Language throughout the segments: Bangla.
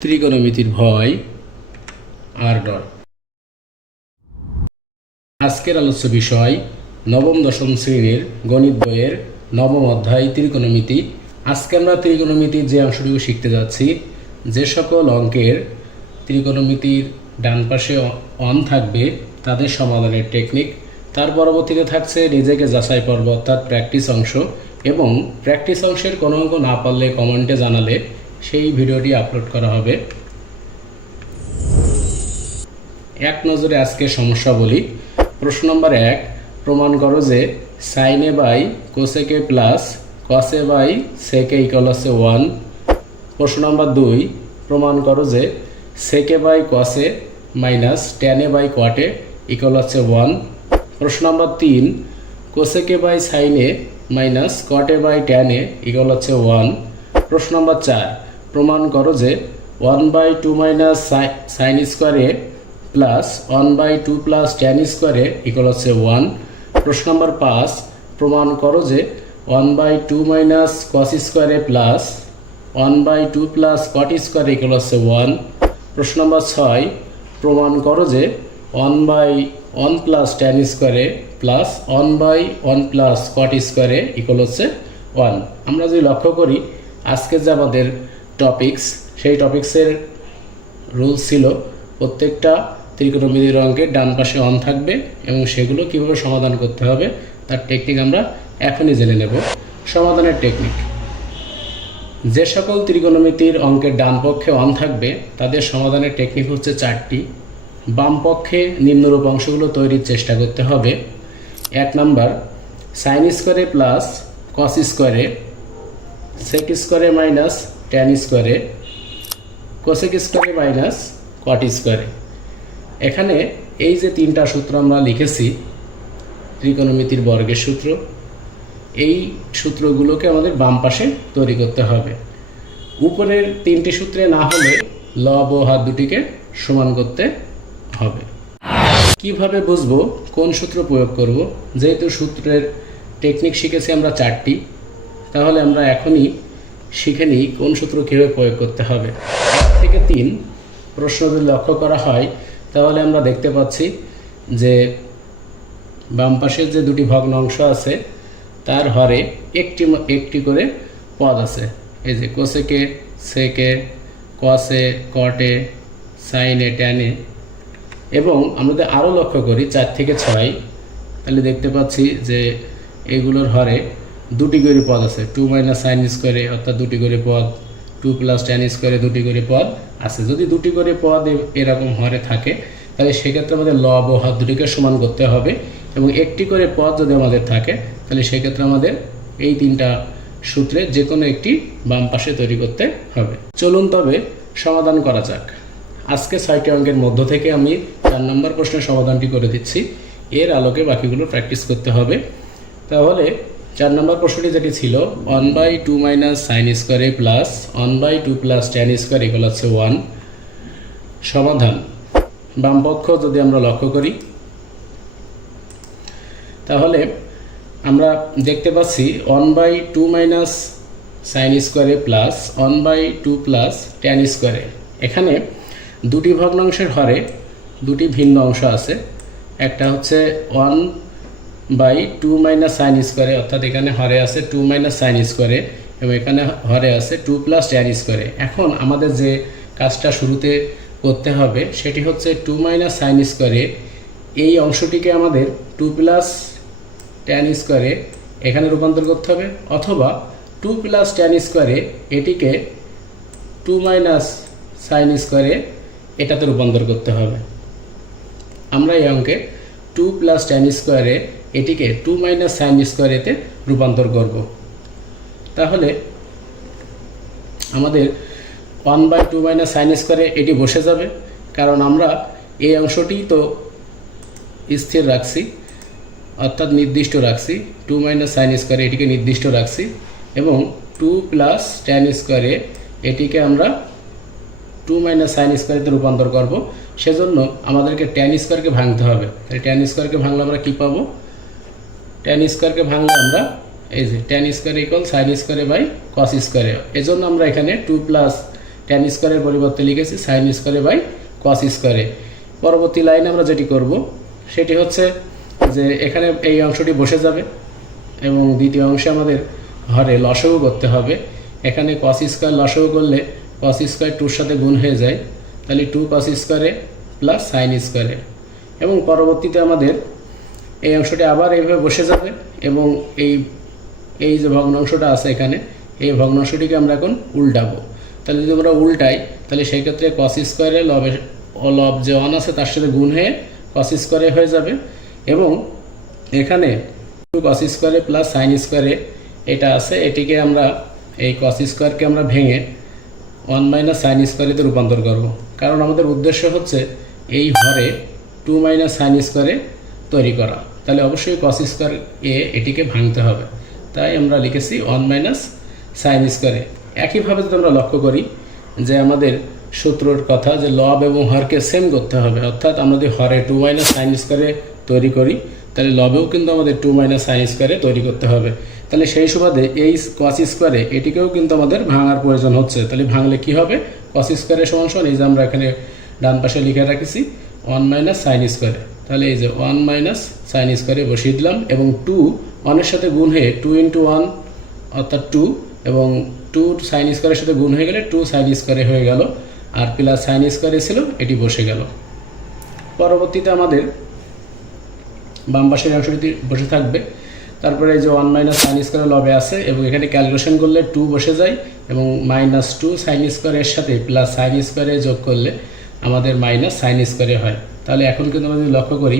ত্রিকোণমিতির ভয় আর ডর। আজকের আলোচ্য বিষয় নবম দশম শ্রেণীর গণিত বইয়ের নবম অধ্যায় ত্রিকোণমিতি। আজকে আমরা ত্রিকোণমিতির যে অংশটুকু শিখতে যাচ্ছি, যে সকল অঙ্কের ত্রিকোণমিতির ডান পাশে অন থাকবে তাদের সমাধানের টেকনিক। তার পরবর্তীতে থাকছে নিজেকে যাচাই পর্ব অর্থাৎ প্র্যাকটিস অংশ, এবং প্র্যাকটিস অংশের কোনো অঙ্ক না পারলে কমেন্টে জানালে সেই ভিডিওটি আপলোড করা হবে। এক নজরে আজকে সমস্যা বলি। প্রশ্ন নম্বর 1, প্রমাণ করো যে sine A by cosec A plus cos A by sec A equal হচ্ছে 1। প্রশ্ন নম্বর 2, প্রমাণ করো যে sec A by cos A minus tan A by cot A equal হচ্ছে 1। প্রশ্ন number 3, cosec A by sine A minus cot A by tan A equal হচ্ছে 1। প্রশ্ন নম্বর 4, প্রমাণ করো যে 1/2 minus sine square A plus 1/2 plus tan square A equal হচ্ছে 1। প্রশ্ন নম্বর 5, প্রমাণ করো যে 1/2 minus cos square A plus 1/2 plus cot square equal হচ্ছে 1। প্রশ্ন নম্বর 6, প্রমাণ করো যে 1/1 plus tan square A plus 1/1 plus cot square A equal হচ্ছে 1। আমরা যদি লক্ষ্য করি, আজকে যে আমাদের টপিকস, সেই টপিক্সের রুলস ছিল প্রত্যেকটা ত্রিকোণমিতির অঙ্কের ডান পাশে অন থাকবে এবং সেগুলো কিভাবে সমাধান করতে হবে তার টেকনিক আমরা এখনই জেনে নেব। সমাধানের টেকনিক: যে সকল ত্রিকোণমিতির অঙ্কের ডান পক্ষে অন থাকবে তাদের সমাধানের টেকনিক হচ্ছে 4টি। বাম পক্ষে নিম্নরূপ অংশগুলো তৈরির চেষ্টা করতে হবে। 1 নাম্বার, সাইন স্কোয়ারে প্লাস কস স্কোয়ারে, সেক স্কোয়ারে মাইনাস ট্যান স্কোয়ারে, কোসেক স্কোয়ারে মাইনাস কট স্কোয়ারে। এখানে এই যে 3টা সূত্র আমরা লিখেছি ত্রিকোণমিতির বর্গের সূত্র, এই সূত্রগুলোকে আমাদের বাম পাশে তৈরি করতে হবে। উপরের 3টি সূত্রে না হলে লব ও হাত দুটিকে সমান করতে হবে। কিভাবে বুঝবো কোন সূত্র প্রয়োগ করব? যেহেতু সূত্রের টেকনিক শিখেছি আমরা 4টি, তাহলে আমরা এখনই শিখে নিই কোন সূত্র কীভাবে প্রয়োগ করতে হবে। 1 থেকে 3 প্রশ্ন যদি লক্ষ্য করা হয় তাহলে আমরা দেখতে পাচ্ছি যে বাম পাশে যে দুটি ভগ্ন অংশ আছে তার হরে একটি করে পদ আছে। এই যে কোসেকে, সেকে, কসে, কটে, সাইনে, ট্যানে। এবং আমরা আরও লক্ষ্য করি 4 থেকে 6, তাহলে দেখতে পাচ্ছি যে এগুলোর হরে দুটি করে পদ আছে। 2 মাইনাস সাইন স্কোয়ারে অর্থাৎ দুটি করে পদ, 2 প্লাস ট্যান স্কোয়ারে দুটি করে পদ আছে। যদি দুটি করে পদ এরকম হরে থাকে তাহলে সেক্ষেত্রে আমাদের লব ও হাত দুটিকে সমান করতে হবে, এবং একটি করে পদ যদি আমাদের থাকে তাহলে সেক্ষেত্রে আমাদের এই 3টা সূত্রে যে কোনো একটি বাম পাশে তৈরি করতে হবে। চলুন তবে সমাধান করা যাক। আজকে 6টি অঙ্কের মধ্য থেকে আমি 4 নম্বর প্রশ্নের সমাধানটি করে দিচ্ছি, এর আলোকে বাকিগুলো প্র্যাকটিস করতে হবে। তাহলে 4 নম্বর প্রশ্নটি যেটি ছিল 1/2 minus sine square A plus 1/2 plus tan square equal হচ্ছে 1। সমাধান: বাম পক্ষ যদি আমরা লক্ষ্য করি তাহলে আমরা দেখতে পাচ্ছি 1/2 minus sine square A plus 1/2 plus tan square এ। এখানে দুটি ভগ্নাংশের হরে দুটি ভিন্ন অংশ আছে। একটা হচ্ছে 1/2 মাইনাস সাইন স্কোয়ারে, অর্থাৎ এখানে হরে আছে 2 মাইনাস সাইন স্কোয়ারে এবং এখানে হরে আছে 2 প্লাস ট্যান স্কোয়ারে। এখন আমাদের যে কাজটা শুরুতে করতে হবে সেটি হচ্ছে 2 মাইনাস সাইন স্কোয়ারে এই অংশটিকে আমাদের 2 প্লাস ট্যান স্কোয়ারে এখানে রূপান্তর করতে হবে, অথবা 2 প্লাস ট্যান স্কোয়ারে এটিকে 2 মাইনাস সাইন স্কোয়ারে এটাতে রূপান্তর করতে হবে। আমরা এই অঙ্কে 2 প্লাস ট্যান স্কোয়ারে এটিকে 2 মাইনাস সাইন স্কোয়ারেতে রূপান্তর করব। তাহলে আমাদের 1/2 মাইনাস সাইন স্কোয়ারে এটি বসে যাবে, কারণ আমরা এই অংশটি তো স্থির রাখছি, অর্থাৎ নির্দিষ্ট রাখছি। 2 মাইনাস সাইন স্কোয়ারে এটিকে নির্দিষ্ট রাখছি, এবং 2 প্লাস ট্যান স্কোয়ারে এটিকে আমরা 2 মাইনাস সাইন স্কোয়ারেতে রূপান্তর করব। সেজন্য আমাদেরকে ট্যান স্কোয়ারকে ভাঙতে হবে। তাহলে ট্যান স্কোয়ারকে ভাঙলে আমরা কী পাবো? ট্যান স্কোয়ারকে ভাঙলে আমরা এই যে ট্যান স্কোয়ার ইকুয়াল সাইন স্কোয়ারে বাই কস স্কোয়ারে। এজন্য আমরা এখানে 2 প্লাস ট্যান স্কোয়ারের পরিবর্তে লিখেছি সাইন স্কোয়ারে বাই কস স্কোয়ারে। পরবর্তী লাইনে আমরা যেটি করব সেটি হচ্ছে যে এখানে এই অংশটি বসে যাবে এবং দ্বিতীয় অংশে আমাদের হরে লসাগু করতে হবে। এখানে কস স্কোয়ার লসাগু করলে কস স্কোয়ার 2-র সাথে গুণ হয়ে যায়, তাহলে 2 কস স্কোয়ারে প্লাস সাইন স্কোয়ারে। এবং পরবর্তীতে আমাদের এই অংশটি আবার এইভাবে বসে যাবে এবং এই যে ভগ্নাংশটা আছে এখানে, এই ভগ্নাংশটিকে আমরা এখন উল্টাবো। তাহলে যদি আমরা উল্টাই তাহলে সেই ক্ষেত্রে কস স্কোয়ারে লব যে 1 আছে তার সাথে গুণ হয়ে কস স্কোয়ারে হয়ে যাবে এবং এখানে 2 কস স্কোয়ারে প্লাস সাইন স্কোয়ারে এটা আছে, এটিকে আমরা এই কস স্কোয়ারকে আমরা ভেঙে 1 মাইনাস সাইন স্কোয়ারেতে রূপান্তর করব। কারণ আমাদের উদ্দেশ্য হচ্ছে এই হরে 2 মাইনাস সাইন স্কোয়ারে তৈরি করা, তাহলে অবশ্যই কস স্কোয়ার এটিকে ভাঙতে হবে, তাই আমরা লিখেছি 1 মাইনাস সাইন স্কোয়ারে। একইভাবে যদি আমরা লক্ষ্য করি যে আমাদের সূত্রর কথা যে লব এবং হরকে সেম করতে হবে, অর্থাৎ আমরা যদি হরে 2 মাইনাস সাইন স্কোয়ারে তৈরি করি তাহলে লবেও কিন্তু আমাদের 2 মাইনাস সাইন স্কোয়ারে তৈরি করতে হবে। তাহলে সেই সুবাদে এই কস স্কোয়ারে এটিকেও কিন্তু আমাদের ভাঙার প্রয়োজন হচ্ছে। তাহলে ভাঙলে কি হবে, কস স্কোয়ারের সমান এই যে আমরা এখানে ডান পাশে লিখে রাখছি 1 মাইনাস সাইন স্কোয়ারে। তাহলে এই যে 1 মাইনাস সাইন স্কোয়ারে বসিয়ে দিলাম এবং 2 1-এর সাথে গুণ হয়ে 2 ইন্টু 1 অর্থাৎ 2 এবং 2 সাইন স্কোয়ারের সাথে গুণ হয়ে গেলে 2 সাইন স্কোয়ারে হয়ে গেল, আর প্লাস সাইন স্কোয়ারে ছিল এটি বসে গেল। পরবর্তীতে আমাদের বাম পাশের অংশটি বসে থাকবে। তারপরে এই যে 1 মাইনাস সাইন স্কোয়ার লবে আছে এবং এখানে ক্যালকুলেশন করলে 2 বসে যায় এবং মাইনাস 2 সাইন স্কোয়ারের সাথে প্লাস সাইন স্কোয়ারে যোগ করলে আমাদের মাইনাস সাইন স্কোয়ারে হয়। তাহলে এখন কিন্তু আমরা যদি লক্ষ্য করি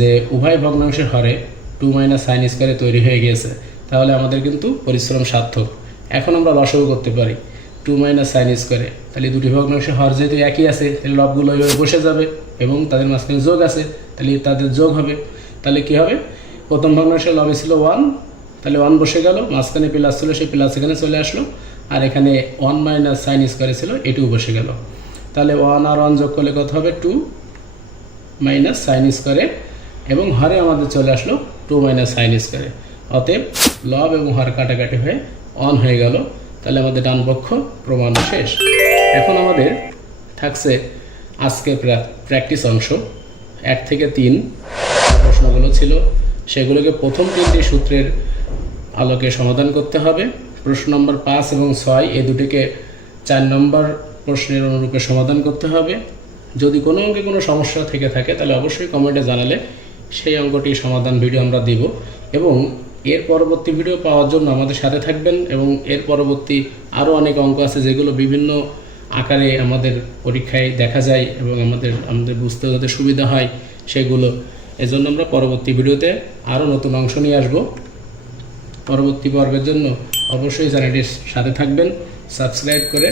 যে উভয় ভগ্নাংশের হরে 2 মাইনাস সাইন স্কোয়ারে তৈরি হয়ে গিয়েছে, তাহলে আমাদের কিন্তু পরিশ্রম সার্থক। এখন আমরা লসাগু করতে পারি 2 মাইনাস সাইন স্কোয়ারে। তাহলে দুটি ভগ্নাংশের হর যেহেতু একই আছে তাহলে লবগুলো এইভাবে বসে যাবে এবং তাদের মাঝখানে যোগ আছে, তাহলে তাদের যোগ হবে। তাহলে কি হবে, প্রথম ভগ্নাংশের লবে ছিল 1, তাহলে 1 বসে গেল, মাঝখানে প্লাস ছিল সেই প্লাস এখানে চলে আসলো, আর এখানে 1 মাইনাস সাইন স্কোয়ারে ছিল এটিও বসে গেল। তাহলে 1 আর 1 যোগ করলে কত হবে 2 মাইনাস সাইন স্কোয়ারে এবং হরে আমাদের চলে আসলো 2 মাইনাস সাইন স্কোয়ারে। অতএব লব এবং হর কাটাকাটি হয়ে 1 হয়ে গেল। তাহলে আমাদের ডান পক্ষ প্রমাণ শেষ। এখন আমাদের থাকছে আজকের প্র্যাকটিস অংশ 1 থেকে 3 প্রশ্নগুলো ছিল, সেগুলোকে প্রথম 3টি সূত্রের আলোকে সমাধান করতে হবে। প্রশ্ন নম্বর 5 এবং 6 এই দুটিকে 4 নম্বর প্রশ্নের অনুরূপে সমাধান করতে হবে। যদি কোনো অঙ্কে কোনো সমস্যা থেকে থাকে তাহলে অবশ্যই কমেন্টে জানালে সেই অঙ্কটির সমাধান ভিডিও আমরা দিব এবং এর পরবর্তী ভিডিও পাওয়ার জন্য আমাদের সাথে থাকবেন। এবং এর পরবর্তী আরও অনেক অঙ্ক আছে যেগুলো বিভিন্ন আকারে আমাদের পরীক্ষায় দেখা যায় এবং আমাদের বুঝতে যাতে সুবিধা হয় সেগুলো, এজন্য আমরা পরবর্তী ভিডিওতে আরও নতুন অংশ নিয়ে আসব। পরবর্তী পর্বের জন্য অবশ্যই চ্যানেলটির সাথে থাকবেন, সাবস্ক্রাইব করে